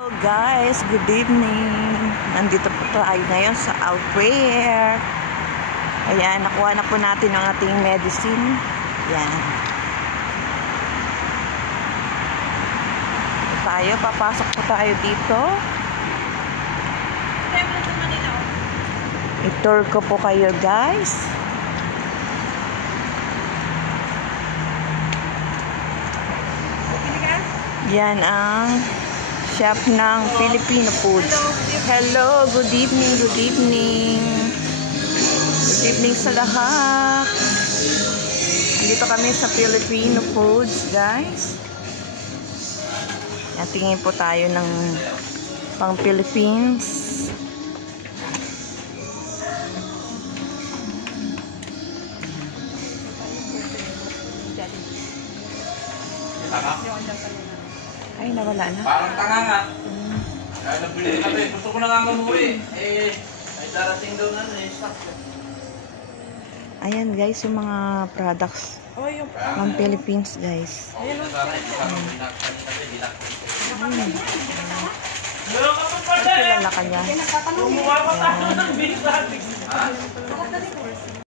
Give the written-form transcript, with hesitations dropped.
Hello guys, good evening. Nandito po tayo ngayon sa Outwear. Ayan, nakuha na po natin ang ating medicine. Ayan. Papasok po tayo dito. I-tour ko po kayo guys. Yan ang shop ng Filipino Foods. Hello, good evening, good evening. Good evening sa lahat. Dito kami sa Filipino Foods, guys. Yan, tingin po tayo ng pang Philippines. Ay, nawala na. Parang tanga nga. Kaya nabili kami. Gusto ko na nga mamuwi. Eh, ay darating daw na stock. Ayan guys, yung mga products ng Philippines guys. Kilala ka niya.